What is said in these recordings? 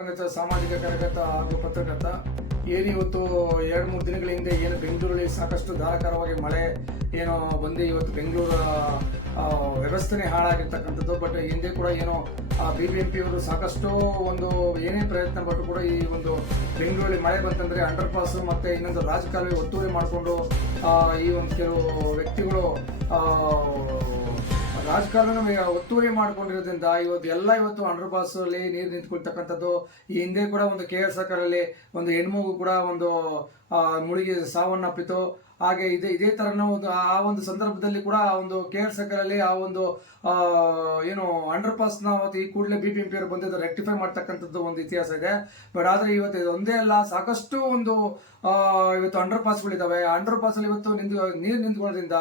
ಸಾಮಾಜಿಕ ಕಾರ್ಯಕರ್ತ ಹಾಗೂ ಪತ್ರಕರ್ತ. ಏನು ಇವತ್ತು ಎರಡು ಮೂರು ದಿನಗಳ ಹಿಂದೆ ಏನು ಬೆಂಗಳೂರಲ್ಲಿ ಸಾಕಷ್ಟು ಧಾರಾಕಾರವಾಗಿ ಮಳೆ ಏನೋ ಬಂದು ಇವತ್ತು ಬೆಂಗಳೂರ ವ್ಯವಸ್ಥೆನೆ ಹಾಳಾಗಿರ್ತಕ್ಕಂಥದ್ದು. ಬಟ್ ಹಿಂದೆ ಕೂಡ ಏನೋ ಬಿ ಬಿ ಎಂ ಪಿ ಅವರು ಸಾಕಷ್ಟು ಒಂದು ಏನೇ ಪ್ರಯತ್ನ ಪಟ್ಟು ಕೂಡ ಈ ಒಂದು ಬೆಂಗಳೂರಲ್ಲಿ ಮಳೆ ಬಂತಂದರೆ ಅಂಡರ್ ಪಾಸ್ ಮತ್ತೆ ಇನ್ನೊಂದು ರಾಜಕಾಲುವೆ ಒತ್ತುವರಿ ಮಾಡಿಕೊಂಡು ಈ ಒಂದು ಕೆಲವು ವ್ಯಕ್ತಿಗಳು ರಾಜಕಾರಣ ಒತ್ತುವರಿ ಮಾಡ್ಕೊಂಡಿರೋದ್ರಿಂದ ಇವತ್ತು ಎಲ್ಲ ಇವತ್ತು ಅಂಡರ್ ಪಾಸ್ ಅಲ್ಲಿ ನೀರು ನಿಂತ್ಕೊಳ್ತಕ್ಕಂಥದ್ದು, ಈ ಹಿಂದೆ ಕೂಡ ಒಂದು ಕೆ ಎಸ್ ಅಲ್ಲಿ ಒಂದು ಹೆಣ್ಮಗು ಕೂಡ ಒಂದು ಮುಳುಗಿ ಸಾವನ್ನಪ್ಪಿತು, ಹಾಗೆ ಇದೇ ಇದೇ ತರನ ಒಂದು, ಆ ಒಂದು ಸಂದರ್ಭದಲ್ಲಿ ಕೂಡ ಆ ಒಂದು ಕೆ ಆರ್ ಸರ್ಕಲಲ್ಲಿ ಆ ಒಂದು ಏನು ಅಂಡರ್ ಪಾಸ್ನ ಅವತ್ತು ಈ ಕೂಡಲೇ ಬಿ ಪಿ ಎಂ ಪಿ ಅವರು ಬಂದಿದ್ದು ರೆಕ್ಟಿಫೈ ಮಾಡ್ತಕ್ಕಂಥದ್ದು ಒಂದು ಇತಿಹಾಸ ಇದೆ. ಬಟ್ ಆದ್ರೆ ಇವತ್ತು ಒಂದೇ ಅಲ್ಲ, ಸಾಕಷ್ಟು ಒಂದು ಇವತ್ತು ಅಂಡರ್ ಪಾಸ್ಗಳಿದ್ದಾವೆ ಅಂಡರ್ ಪಾಸ್ ಅಲ್ಲಿ ಇವತ್ತು ನಿಂತು, ನೀರು ನಿಂತ್ಕೊಳ್ಳೋದ್ರಿಂದ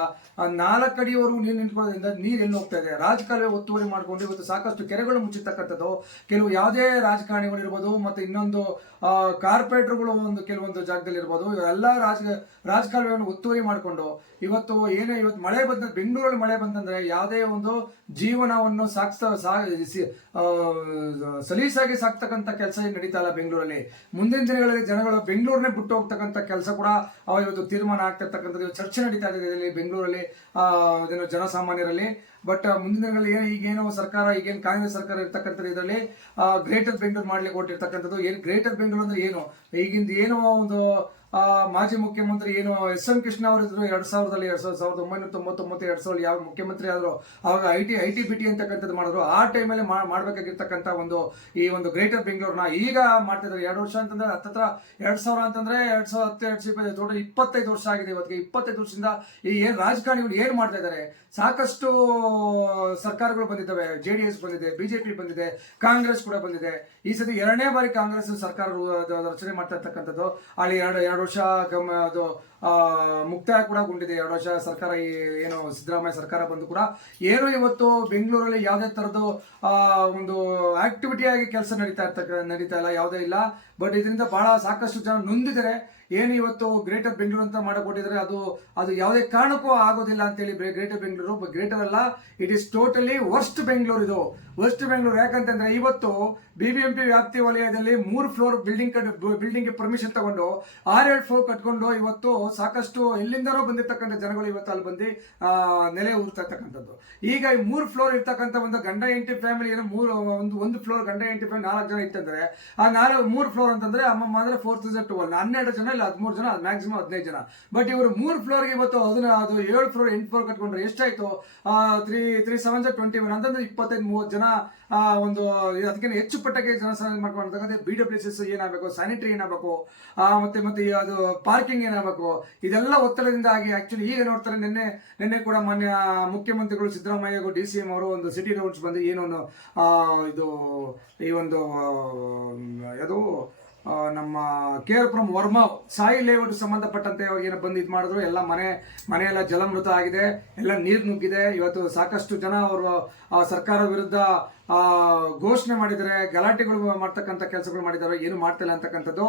ನಾಲ್ಕು ಅಡಿವರೆಗೂ ನೀರು ನಿಂತ್ಕೊಳ್ಳೋದ್ರಿಂದ ನೀರು ಎಲ್ಲಿ ಹೋಗ್ತಾ ಇದೆ? ರಾಜಕಾಲುವೆ ಒತ್ತುವರಿ ಮಾಡಿಕೊಂಡು ಇವತ್ತು ಸಾಕಷ್ಟು ಕೆರೆಗಳು ಮುಚ್ಚಿರ್ತಕ್ಕಂಥದ್ದು. ಕೆಲವು ಯಾವುದೇ ರಾಜಕಾರಣಿಗಳು ಮತ್ತು ಇನ್ನೊಂದು ಕಾರ್ಪೊರೇಟರ್ಗಳು ಒಂದು, ಕೆಲವೊಂದು ಜಾಗದಲ್ಲಿ ಇರ್ಬೋದು ಇವೆಲ್ಲ ರಾಜ ರಾಜಕಾಲುವೆಯನ್ನು ಒತ್ತುವರಿ ಮಾಡಿಕೊಂಡು, ಇವತ್ತು ಏನೇ, ಇವತ್ತು ಮಳೆ ಬಂದ, ಬೆಂಗಳೂರಲ್ಲಿ ಮಳೆ ಬಂತಂದ್ರೆ ಯಾವುದೇ ಒಂದು ಜೀವನವನ್ನು ಸಾ ಸಲೀಸಾಗಿ ಸಾಕ್ತಕ್ಕಂಥ ಕೆಲಸ ನಡೀತಾ ಇಲ್ಲ ಬೆಂಗಳೂರಲ್ಲಿ. ಮುಂದಿನ ದಿನಗಳಲ್ಲಿ ಜನಗಳು ಬೆಂಗಳೂರನ್ನೇ ಬಿಟ್ಟು ಹೋಗ್ತಕ್ಕಂಥ ಕೆಲಸ ಕೂಡ ಇವತ್ತು ತೀರ್ಮಾನ ಆಗ್ತಿರ್ತಕ್ಕಂಥದ್ದು ಚರ್ಚೆ ನಡೀತಾ ಇದೆ ಬೆಂಗಳೂರಲ್ಲಿ ಜನಸಾಮಾನ್ಯರಲ್ಲಿ. ಬಟ್ ಮುಂದಿನ ದಿನಗಳಲ್ಲಿ ಏನು, ಈಗೇನೋ ಸರ್ಕಾರ, ಈಗೇನು ಕಾಂಗ್ರೆಸ್ ಸರ್ಕಾರ ಇರ್ತಕ್ಕಂಥ ಇದರಲ್ಲಿ ಗ್ರೇಟರ್ ಬೆಂಗಳೂರು ಮಾಡ್ಲಿಕ್ಕೆ ಹೊರಟಿರ್ತಕ್ಕಂಥದ್ದು ಏನು ಗ್ರೇಟರ್ ಬೆಂಗಳೂರು ಅಂದ್ರೆ ಏನು? ಈಗಿಂದ ಏನೋ ಒಂದು ಮಾಜಿ ಮುಖ್ಯಮಂತ್ರಿ ಏನು, ಎಸ್ ಎಂ ಕೃಷ್ಣ ಅವರು ಇದ್ರು ಎರಡ್ ಸಾವಿರದಲ್ಲಿ, ಎರಡ್ ಸಾವಿರದ ಸಾವಿರದ ಒಂಬೈನೂರ ತೊಂಬತ್ತೊಂಬತ್ತು, ಎರಡ್ ಸಾವಿರದ ಯಾವ ಮುಖ್ಯಮಂತ್ರಿ ಆದ್ರು ಅವಾಗ I T I T B T ಅಂತಕ್ಕಂಥದ್ದು ಮಾಡಿದ್ರು. ಆ ಟೈಮಲ್ಲಿ ಮಾಡ್ಬೇಕಾಗಿರ್ತಕ್ಕಂಥ ಒಂದು, ಈ ಒಂದು ಗ್ರೇಟರ್ ಬೆಂಗಳೂರನ್ನ ಈಗ ಮಾಡ್ತಿದ್ದಾರೆ ಎರಡು ವರ್ಷ ಅಂತಂದ್ರೆ, ಹತ್ತತ್ರ, ಎರಡ್ ಸಾವಿರ ಅಂತಂದ್ರೆ, ಎರಡ್ ಸಾವಿರದ ಹತ್ತು, ಎರಡ್ ಸಾವಿರದ ದೊಡ್ಡ ಇಪ್ಪತ್ತೈದು ವರ್ಷ ಆಗಿದೆ ಇವತ್ತಿಗೆ. ಇಪ್ಪತ್ತೈದು ವರ್ಷದಿಂದ ಈ ಏನು ರಾಜಕಾರಣಿಗಳು ಏನ್ ಮಾಡ್ತಾ ಇದ್ದಾರೆ? ಸಾಕಷ್ಟು ಸರ್ಕಾರಗಳು ಬಂದಿದ್ದಾವೆ ಜೆ ಡಿ ಎಸ್ ಬಂದಿದೆ ಬಿಜೆಪಿ ಬಂದಿದೆ, ಕಾಂಗ್ರೆಸ್ ಕೂಡ ಬಂದಿದೆ. ಈ ಸತಿ ಎರಡನೇ ಬಾರಿ ಕಾಂಗ್ರೆಸ್ ಸರ್ಕಾರ ರಚನೆ ಮಾಡ್ತಾ ಇರ್ತಕ್ಕಂಥದ್ದು. ಅಲ್ಲಿ ಎರಡು ಎರಡು ವರ್ಷ ಅದು ಮುಕ್ತಾಯ ಕೂಡ ಗೊಂಡಿದೆ. ಎರಡು ವರ್ಷ ಸರ್ಕಾರ ಏನು ಸಿದ್ದರಾಮಯ್ಯ ಸರ್ಕಾರ ಬಂದು ಕೂಡ ಏನು ಇವತ್ತು ಬೆಂಗಳೂರಲ್ಲಿ ಯಾವುದೇ ಥರದ್ದು ಒಂದು ಆಕ್ಟಿವಿಟಿ ಆಗಿ ಕೆಲಸ ನಡೀತಾ ಇರ್ತಕ್ಕ ನಡೀತಾ ಇಲ್ಲ, ಯಾವುದೇ ಇಲ್ಲ. ಬಟ್ ಇದರಿಂದ ಬಹಳ ಸಾಕಷ್ಟು ಜನ ನೊಂದಿದ್ದಾರೆ. ಏನು ಇವತ್ತು ಗ್ರೇಟರ್ ಬೆಂಗಳೂರು ಅಂತ ಮಾಡಿಕೊಟ್ಟಿದ್ರೆ ಅದು ಅದು ಯಾವುದೇ ಕಾರಣಕ್ಕೂ ಆಗೋದಿಲ್ಲ ಅಂತೇಳಿ ಗ್ರೇಟರ್ ಬೆಂಗಳೂರು ಗ್ರೇಟರ್ ಅಲ್ಲ. It is totally worst Bengaluru ಇದು. ವರ್ಸ್ಟ್ ಬೆಂಗಳೂರು ಯಾಕಂತಂದ್ರೆ ಇವತ್ತು ಬಿಬಿಎಂಪಿ ವ್ಯಾಪ್ತಿ ವಲಯದಲ್ಲಿ ಮೂರು ಫ್ಲೋರ್ ಬಿಲ್ಡಿಂಗ್ ಬಿಲ್ಡಿಂಗ್ ಪರ್ಮಿಷನ್ ತಗೊಂಡು ಆರೇಳು ಫ್ಲೋರ್ ಕಟ್ಕೊಂಡು ಇವತ್ತು ಸಾಕಷ್ಟು ಎಲ್ಲಿಂದನೋ ಬಂದಿರತಕ್ಕಂಥ ಜನಗಳು ಇವತ್ತು ಅಲ್ಲಿ ಬಂದು ನೆಲೆ ಊರ್ತಾ ಈಗ ಈ ಮೂರು ಫ್ಲೋರ್ ಇರ್ತಕ್ಕಂಥ ಒಂದು ಗಂಡ ಎಂಟಿ ಫ್ಯಾಮಿಲಿ ಏನೋ ಮೂರು, ಒಂದು ಒಂದು ಫ್ಲೋರ್ ಗಂಡ ಎಂಟಿ ಫ್ಯಾಮಿಲಿ ನಾಲ್ಕು ಜನ ಇತ್ತಂದ್ರೆ, ಆ ನಾಲ್ಕು, ಮೂರು ಫ್ಲೋರ್ ಅಂತಂದ್ರೆ ಅಮ್ಮಮ್ಮ ಅಂದ್ರೆ ಫೋರ್ ತೌಸಂಡ್ ಟು ಹನ್ನೆರಡು ಜನ ಇಲ್ಲ, ಹದಿಮೂರು ಜನ ಮ್ಯಾಕ್ಸಿಮಮ್ ಹದಿನೈದು ಜನ. ಬಟ್ ಇವರು ಮೂರು ಫ್ಲೋರ್ಗೆ ಇವತ್ತು ಅದನ್ನ ಅದು ಏಳು ಫ್ಲೋರ್ ಎಂಟು ಫ್ಲೋರ್ ಕಟ್ಕೊಂಡ್ರೆ ಎಷ್ಟಾಯ್ತು? Three three seven twenty one ಅಂತಂದ್ರೆ ಇಪ್ಪತ್ತೈದು, ಮೂವತ್ತು ಜನ ಒಂದು, ಅದಕ್ಕಿಂತ ಹೆಚ್ಚು ಪಟ್ಟಕ್ಕೆ ಜನಸಂಖ್ಯೆ ಮಾಡ್ಕೊಂಡು ಬಿ ಡಬ್ಲ್ಯೂ ಏನಾಗಬೇಕು ಸ್ಯಾನಿಟರಿ ಏನಾಗಬೇಕು ಮತ್ತೆ ಮತ್ತೆ ಅದು ಪಾರ್ಕಿಂಗ್ ಏನಾಗಬೇಕು, ಇದೆಲ್ಲ ಒತ್ತಡದಿಂದಾಗಿ ಆಕ್ಚುಲಿ ಈಗ ನೋಡ್ತಾರೆ ನಿನ್ನೆ ನಿನ್ನೆ ಕೂಡ ಮಾನ್ಯ ಮುಖ್ಯಮಂತ್ರಿಗಳು ಸಿದ್ದರಾಮಯ್ಯ ಡಿ ಸಿ ಎಂ ಅವರು ಒಂದು ಸಿಟಿ ರೌಂಡ್ಸ್ ಬಂದು ಏನೋ ಇದು ಈ ಒಂದು ಅದು ನಮ್ಮ K R Puram Varma Sai layout ಸಂಬಂಧಪಟ್ಟಂತೆ ಏನೋ ಬಂದು ಇದು ಮಾಡಿದ್ರು. ಎಲ್ಲ ಮನೆ, ಮನೆಯೆಲ್ಲ ಜಲಮೃತ ಆಗಿದೆ. ಎಲ್ಲ ನೀರು ನುಗ್ಗಿದೆ. ಇವತ್ತು ಸಾಕಷ್ಟು ಜನ ಅವರು ಸರ್ಕಾರ ವಿರುದ್ಧ ಘೋಷಣೆ ಮಾಡಿದರೆ, ಗಲಾಟೆಗಳು ಮಾಡ್ತಕ್ಕಂಥ ಕೆಲಸಗಳು ಮಾಡಿದ್ದಾರೆ ಏನು ಮಾಡ್ತಿಲ್ಲ ಅಂತಕ್ಕಂಥದ್ದು.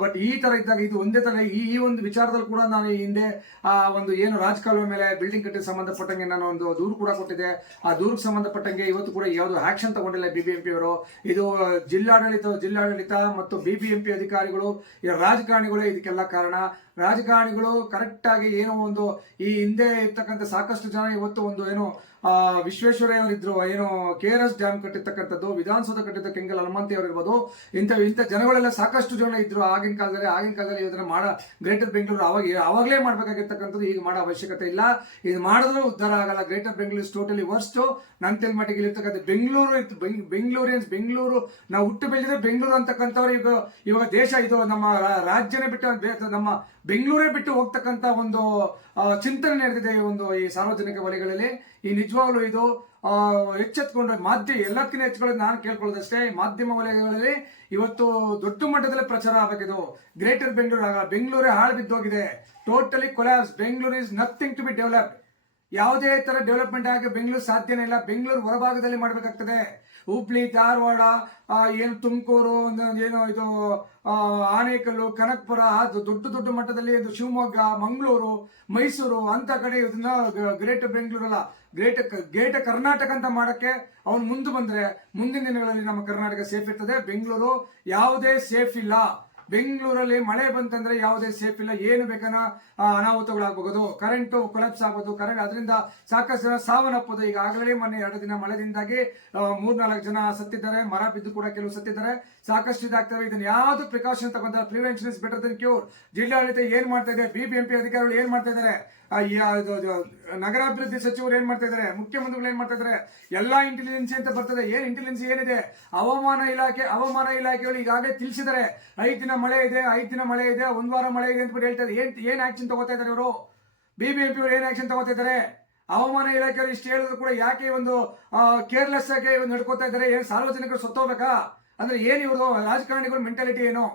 ಬಟ್ ಈ ತರ ಇದ್ದಾಗ ಇದು ಒಂದೇ ತರ, ಈ ಈ ಒಂದು ವಿಚಾರದಲ್ಲಿ ಕೂಡ ನಾನು ಹಿಂದೆ, ಆ, ಒಂದು ಏನು ರಾಜಕಾಲುವ ಮೇಲೆ ಬಿಲ್ಡಿಂಗ್ ಕಟ್ಟಿ ಸಂಬಂಧಪಟ್ಟಂಗೆ ನಾನು ಒಂದು ದೂರು ಕೂಡ ಕೊಟ್ಟಿದ್ದೆ. ಆ ದೂರಿಗೆ ಸಂಬಂಧಪಟ್ಟಂಗೆ ಇವತ್ತು ಕೂಡ ಯಾವುದು ಆಕ್ಷನ್ ತಗೊಂಡಿಲ್ಲ ಬಿಬಿಎಂಪಿ ಅವರು. ಇದು ಜಿಲ್ಲಾಡಳಿತ ಜಿಲ್ಲಾಡಳಿತ ಮತ್ತು ಬಿಬಿಎಂಪಿ ಅಧಿಕಾರಿಗಳು ರಾಜಕಾರಣಿಗಳು ಇದಕ್ಕೆಲ್ಲ ಕಾರಣ. ರಾಜಕಾರಣಿಗಳು ಕರೆಕ್ಟಾಗಿ ಏನೋ ಒಂದು ಈ ಹಿಂದೆ ಇರ್ತಕ್ಕಂಥ ಸಾಕಷ್ಟು ಜನ ಇವತ್ತು ಒಂದು ಏನು ಆ, ವಿಶ್ವೇಶ್ವರಯ್ಯ ಅವರಿದ್ರು ಏನು ಕೆ ಆರ್ ಎಸ್ ಡ್ಯಾಮ್ ಕಟ್ಟಿರ್ತಕ್ಕಂಥದ್ದು ವಿಧಾನಸೌಧ ಕಟ್ಟಿದ್ದ ಕೆಂಗಲ್ ಹನುಮಂತಿ ಅವರು ಇರ್ಬೋದು ಇಂಥ ಇಂಥ ಜನಗಳೆಲ್ಲ ಸಾಕಷ್ಟು ಜನ ಇದ್ರು ಆಗಿನ ಕಾಲದಲ್ಲಿ ಆಗಿನ ಕಾಲದಲ್ಲಿ ಇದನ್ನ ಮಾಡ ಗ್ರೇಟರ್ ಬೆಂಗಳೂರು ಅವಾಗ ಅವಾಗಲೇ ಮಾಡಬೇಕಾಗಿರ್ತಕ್ಕಂಥದ್ದು ಈಗ ಮಾಡೋ ಅವಶ್ಯಕತೆ ಇಲ್ಲ. ಇದು ಮಾಡಿದ್ರು ಉದ್ಧಾರ ಆಗಲ್ಲ. ಗ್ರೇಟರ್ ಬೆಂಗಳೂರು ಟೋಟಲಿ ವರ್ಸ್ಟ್ ನನ್ನ ತೆಲ್ಮಟ್ಟಿಗೆ ಇರ್ತಕ್ಕಂಥ ಬೆಂಗಳೂರು ಬೆಂಗಳೂರಿಯನ್ಸ್ ಬೆಂಗಳೂರು ನಾವು ಹುಟ್ಟು ಬೆಳೆದಿದ್ರೆ ಬೆಂಗಳೂರು ಅಂತಕ್ಕಂಥವ್ರು ಈಗ ಇವಾಗ ದೇಶ ಇದು ನಮ್ಮ ರಾಜ್ಯನೇ ಬಿಟ್ಟು ನಮ್ಮ ಬೆಂಗಳೂರೇ ಬಿಟ್ಟು ಹೋಗ್ತಕ್ಕಂಥ ಒಂದು ಚಿಂತನೆ ನಡೆದಿದೆ ಈ ಒಂದು, ಈ ಸಾರ್ವಜನಿಕ ವಲಯಗಳಲ್ಲಿ. ಈ ನಿಜವಾಗ್ಲೂ ಇದು ಎಚ್ಚೆತ್ಕೊಂಡು ಮಾಧ್ಯಮ ಎಲ್ಲಕ್ಕಿಂತ ಹೆಚ್ಚುಕೊಳ್ಳೋದು ನಾನು ಕೇಳ್ಕೊಳ್ಳೋದಷ್ಟೇ ಮಾಧ್ಯಮ ವಲಯಗಳಲ್ಲಿ ಇವತ್ತು ದೊಡ್ಡ ಮಟ್ಟದಲ್ಲಿ ಪ್ರಚಾರ ಆಗಬೇಕಿದು ಗ್ರೇಟರ್ ಬೆಂಗಳೂರು ಆಗ ಬೆಂಗಳೂರೇ ಹಾಳು ಬಿದ್ದೋಗಿದೆ. Totally collapse Bengaluru is nothing to be develop ಯಾವುದೇ ತರ ಡೆವಲಪ್ಮೆಂಟ್ ಆಗಿ ಬೆಂಗಳೂರು ಸಾಧ್ಯನೇ ಇಲ್ಲ. ಬೆಂಗಳೂರು ಹೊರಭಾಗದಲ್ಲಿ ಮಾಡಬೇಕಾಗ್ತದೆ. ಹುಬ್ಳಿ, ಧಾರವಾಡ ಏನು ತುಮಕೂರು ಏನು ಇದು ಆನೇಕಲ್ಲು, ಕನಕಪುರ ಅದು ದೊಡ್ಡ ದೊಡ್ಡ ಮಟ್ಟದಲ್ಲಿ ಇದು ಶಿವಮೊಗ್ಗ, ಮಂಗಳೂರು, ಮೈಸೂರು, ಅಂತ ಕಡೆ ಇದನ್ನ ಗ್ರೇಟ್ ಬೆಂಗಳೂರಲ್ಲ ಗ್ರೇಟ್ ಗ್ರೇಟ್ ಕರ್ನಾಟಕ ಅಂತ ಮಾಡಕ್ಕೆ ಅವ್ನು ಮುಂದೆ ಬಂದ್ರೆ ಮುಂದಿನ ದಿನಗಳಲ್ಲಿ ನಮ್ಮ ಕರ್ನಾಟಕ ಸೇಫ್ ಇರ್ತದೆ. ಬೆಂಗಳೂರು ಯಾವುದೇ ಸೇಫ್ ಇಲ್ಲ. ಬೆಂಗಳೂರಲ್ಲಿ ಮಳೆ ಬಂತಂದ್ರೆ ಯಾವುದೇ ಸೇಫ್ ಇಲ್ಲ. ಏನು ಆ, ಅನಾಹುತಗಳಾಗಬಹುದು ಕರೆಂಟ್ ಕೊಲಾಪ್ಸ್ ಆಗೋದು ಕರೆಂಟ್ ಅದರಿಂದ ಸಾಕಷ್ಟು ಜನ ಸಾವನ್ನಪ್ಪೋದು. ಈಗ ಆಗಲೇ ಮೊನ್ನೆ ಎರಡು ದಿನ ಮಳೆದಿಂದಾಗಿ ಮೂರ್ನಾಲ್ಕು ಜನ ಸತ್ತಿದ್ದಾರೆ. ಮರ ಬಿದ್ದು ಕೂಡ ಕೆಲವು ಸತ್ತಿದ್ದಾರೆ. ಸಾಕಷ್ಟು ಇದಾಗ್ತವೆ ಇದನ್ನ ಯಾವ್ದು ಪ್ರಿಕಾಷನ್ ತಗೊಂತಾರೆ prevention is better than cure ಜಿಲ್ಲಾಡಳಿತ ಏನ್ ಮಾಡ್ತಾ ಇದೆ? ಬಿಬಿಎಂಪಿ ಅಧಿಕಾರಿಗಳು ಏನ್ ಮಾಡ್ತಾ ಇದ್ದಾರೆ? ನಗರಾಭಿವೃದ್ಧಿ ಸಚಿವರು ಏನ್ ಮಾಡ್ತಾ ಇದ್ದಾರೆ? ಮುಖ್ಯಮಂತ್ರಿಗಳು ಏನ್ ಮಾಡ್ತಾ ಇದ್ದಾರೆ? ಎಲ್ಲಾ ಇಂಟೆಲಿಜೆನ್ಸಿ ಅಂತ ಬರ್ತದೆ. ಏನ್ ಇಂಟೆಲಿಜೆನ್ಸಿ ಏನಿದೆ? ಹವಾಮಾನ ಇಲಾಖೆ ಹವಾಮಾನ ಇಲಾಖೆಗಳು ಈಗಾಗಲೇ ತಿಳಿಸಿದ್ದಾರೆ. ಐದು ದಿನ ಮಳೆ ಇದೆ, ಐದು ದಿನ ಮಳೆ ಇದೆ, ಒಂದು ವಾರ ಮಳೆ ಇದೆ ಅಂತ ಹೇಳ್ತಾರೆ ಏನ್ ಏನ್ ಆಕ್ಷನ್ ತಗೋತಾ ಇದ್ದಾರೆ ಇವರು? ಬಿಬಿಎಂಪಿ ಅವರು ಏನ್ ಆಕ್ಷನ್ ತಗೋತಾ ಇದ್ದಾರೆ? ಹವಾಮಾನ ಇಲಾಖೆಯವರು ಇಷ್ಟು ಹೇಳಿದ್ರು ಕೂಡ ಯಾಕೆ ಒಂದು ಕೇರ್ಲೆಸ್ ಆಗಿ ನಡ್ಕೋತಾ ಇದ್ದಾರೆ? ಏನ್ ಸಾರ್ವಜನಿಕರು ಸತ್ತೋಗ್ಬೇಕಾ? ಅಂದ್ರೆ ಏನ್ ಇವರು ರಾಜಕಾರಣಿಗಳ ಮೆಂಟಾಲಿಟಿ ಏನು?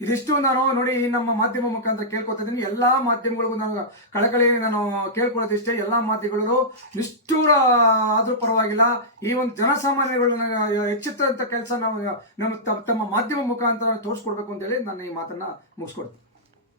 ಇದಿಷ್ಟು ನಾನು ನೋಡಿ ನಮ್ಮ ಮಾಧ್ಯಮ ಮುಖಾಂತರ ಕೇಳ್ಕೊತಾ ಇದ್ದೀನಿ. ಎಲ್ಲಾ ಮಾಧ್ಯಮಗಳಿಗೂ ನಾನು ಕಳಕಳಿ ನಾನು ಕೇಳ್ಕೊಳ್ಳೋದಿಷ್ಟೇ. ಎಲ್ಲಾ ಮಾಧ್ಯಮಗಳು ನಿಷ್ಠೂರ ಆದರೂ ಪರವಾಗಿಲ್ಲ. ಈ ಒಂದು ಜನಸಾಮಾನ್ಯಗಳನ್ನ ಎಚ್ಚೆತ್ತಂತ ಕೆಲಸ ನಾವು, ನಮ್ಮ ತಮ್ಮ ಮಾಧ್ಯಮ ಮುಖಾಂತರ ತೋರಿಸ್ಕೊಡ್ಬೇಕು ಅಂತ ಹೇಳಿ ನಾನು ಈ ಮಾತನ್ನ ಮುಗಿಸ್ಕೊಡ್ತೀನಿ